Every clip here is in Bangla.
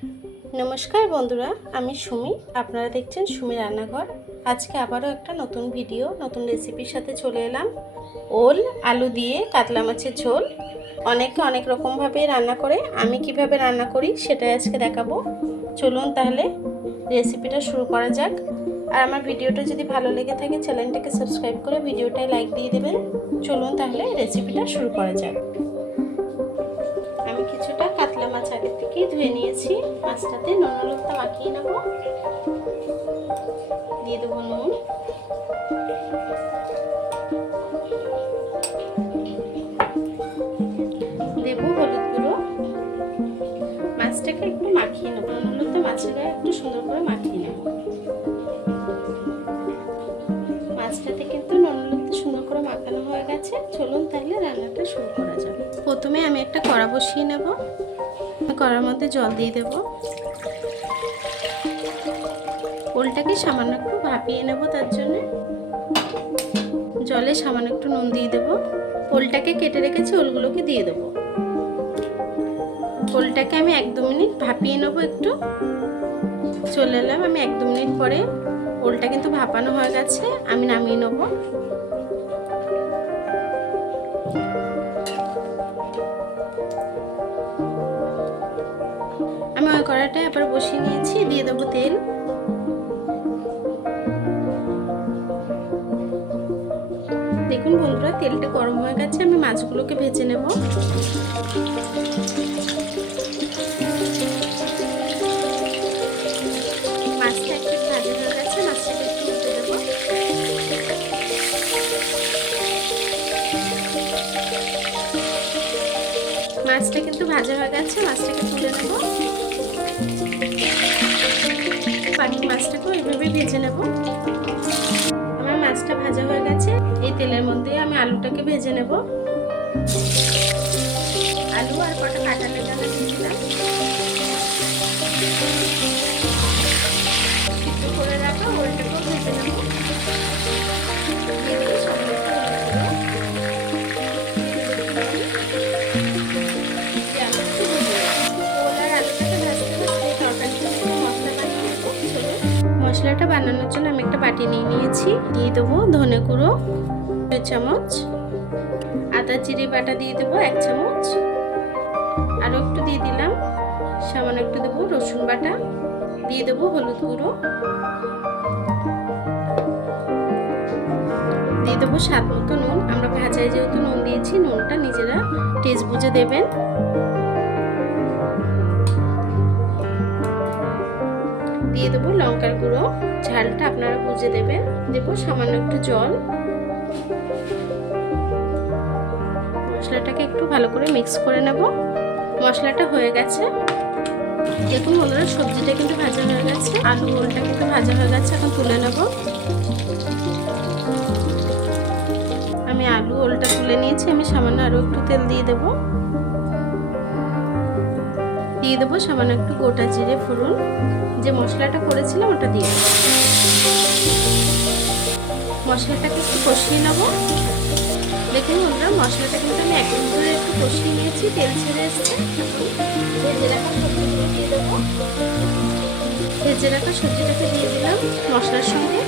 নমস্কার বন্ধুরা, আমি সুমি। আপনারা দেখছেন সুমি রান্নাঘর। আজকে আবারও একটা নতুন ভিডিও, নতুন রেসিপির সাথে চলে এলাম। ওল আলু দিয়ে কাতলা মাছের ঝোল। অনেকে অনেক রকমভাবে রান্না করে, আমি কিভাবে রান্না করি সেটাই আজকে দেখাবো। চলুন তাহলে রেসিপিটা শুরু করা যাক। আর আমার ভিডিওটা যদি ভালো লেগে থাকে চ্যানেলটাকে সাবস্ক্রাইব করে ভিডিওটায় লাইক দিয়ে দেবেন। চলুন তাহলে রেসিপিটা শুরু করা যাক। আমি কিছুটা কাতলা মাছ আগে থেকেই ধুয়ে নিয়েছি। মাছটাতে নুন হলুদটা মাখিয়ে নেব। দিয়ে দেবো নুন, দেবো হলুদ গুঁড়ো। মাছটাকে একটু মাখিয়ে নেব, নুন হলুদটা মাছের গায়ে একটু সুন্দর করে মাখিয়ে নেব। মাছটাতে কিন্তু নুন হলুদটা সুন্দর করে মাখানো হয়ে গেছে। চলুন তাহলে রান্নাটা শুরু করা যাবে। প্রথমে আমি একটা কড়া বসিয়ে নেব। কড়ার মধ্যে জল দিয়ে দেব। ওলটাকে সামান্য একটু ভাপিয়ে নেব। তার জন্য জলে সামান্য একটু নুন দিয়ে দেব। ওলটাকে কেটে রেখেছি, ওলগুলোকে দিয়ে দেবো। ওলটাকে আমি 1-2 মিনিট ভাপিয়ে নেব। একটু চলে এলাম আমি 1-2 মিনিট পরে। ওলটা কিন্তু ভাপানো হয়ে গেছে, আমি নামিয়ে নেব। আমি ওই কড়াইটায় আবার বসিয়ে নিয়েছি, দিয়ে দেবো তেল। দেখুন বন্ধুরা, তেলটা গরম হয়ে গেছে, আমি মাছগুলোকে ভেজে নেব। মাছটা একটু ভাজা হয়ে গেছে, মাছটাকে একটু উল্টে দেবো। মাছটা কিন্তু ভাজা হয়ে গেছে, মাছটাকে তুলে নেব। বাকি মাছটাকেও এইভাবে ভেজে নেব। আমার মাছটা ভাজা হয়ে গেছে। এই তেলের মধ্যে আমি আলুটাকে ভেজে নেব। আলু আর কটা কাঁচা লঙ্কা দিয়ে দিলাম। সিদ্ধ করে রাখা ওলটাকেও ভেজে নেব। মশলাটা বানানোর জন্য আমি একটা বাটি নিয়ে নিয়েছি। দিয়ে দেবো ধনে গুঁড়ো 2 চামচ, আদা জিরে বাটা দিয়ে দেবো 1 চামচ, আরও একটু দিয়ে দিলাম। সামান্য একটু দেবো রসুন বাটা, দিয়ে দেবো হলুদ গুঁড়ো, দিয়ে দেবো স্বাদ মতো নুন। আমরা ভাজায় যেহেতু নুন দিয়েছি, নুনটা নিজেরা টেস্ট বুঝে দেবেন। দিয়ে দেবো লঙ্কার গুঁড়ো, ঝালটা আপনারা বুঝে দেবেন। দেবো সামান্য একটু জল। মশলাটাকে একটু ভালো করে মিক্স করে নেব। মশলাটা হয়ে গেছে। দেখুন বন্ধুরা, সবজিটা কিন্তু ভাজা হয়ে গেছে, আলু ওলটা কিন্তু ভাজা হয়ে গেছে। এখন তুলে নেব। আমি আলু ওলটা তুলে নিয়েছি। আমি সামান্য আরও একটু তেল দিয়ে দেবো। দিয়ে দেবো সামান্য একটু গোটা জিরে ফোড়ন। যে মশলাটা করেছিলাম ওটা দিয়ে দেবো। মশলাটাকে একটু কষিয়ে নেব। দেখুন বন্ধুরা, মশলাটা কিন্তু আমি 1 মিনিট ধরে একটু কষিয়ে নিয়েছি, তেল ছেড়ে এসছে। ভেজে রাখা সবজিগুলো দিয়ে দেবো। ভেজে রাখা সবজিটাকে দিয়ে দিলাম মশলার সঙ্গে।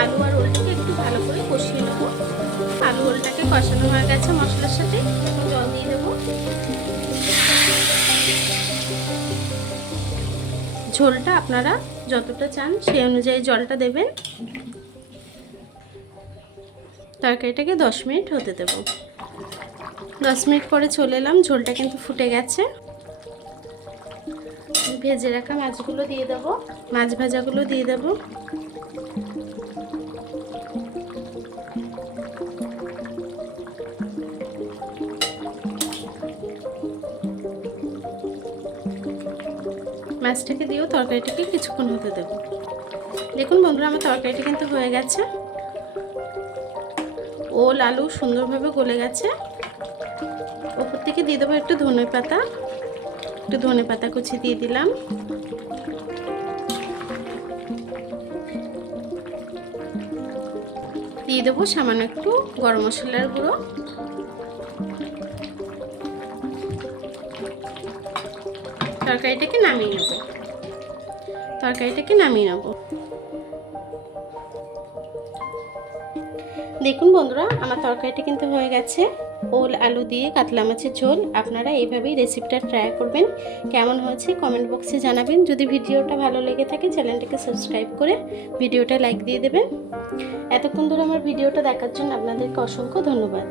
আলু আর ওলটাকে একটু ভালো করে কষিয়ে নেব। আলু ওলটাকে কষানো হয়ে গেছে মশলার সাথে। এখন জল দিয়ে দেবো। ঝোলটা আপনারা যতটা চান সেই অনুযায়ী জলটা দেবেন। তরকারিটাকে 10 মিনিট হতে দেব। 10 মিনিট পরে চলে এলাম। ঝোলটা কিন্তু ফুটে গেছে। ভেজে রাখা মাছগুলো দিয়ে দেবো, মাছ ভাজাগুলো দিয়ে দেবো। মাছটাকে দিয়েও তরকারিটাকে কিছুক্ষণ হতে দেব। দেখুন বন্ধুরা, আমার তরকারিটা কিন্তু হয়ে গেছে। ওল আলু সুন্দরভাবে গলে গেছে। ওপর থেকে দিয়ে দেবো একটু ধনে পাতা। একটু ধনে পাতা কুচি দিয়ে দিলাম। দিয়ে দেবো সামান্য একটু গরম মশলার গুঁড়ো। তরকারিটাকে নামিয়ে নেব। দেখুন বন্ধুরা, আমার তরকারিটা কিন্তু হয়ে গেছে। ওল আলু দিয়ে কাতলা মাছের ঝোল। আপনারা এইভাবেই রেসিপিটা ট্রাই করবেন। কেমন হয়েছে কমেন্ট বক্সে জানাবেন। যদি ভিডিওটা ভালো লেগে থাকে চ্যানেলটাকে সাবস্ক্রাইব করে ভিডিওটা লাইক দিয়ে দেবেন। এতক্ষণ ধরে আমার ভিডিওটা দেখার জন্য আপনাদেরকে অসংখ্য ধন্যবাদ।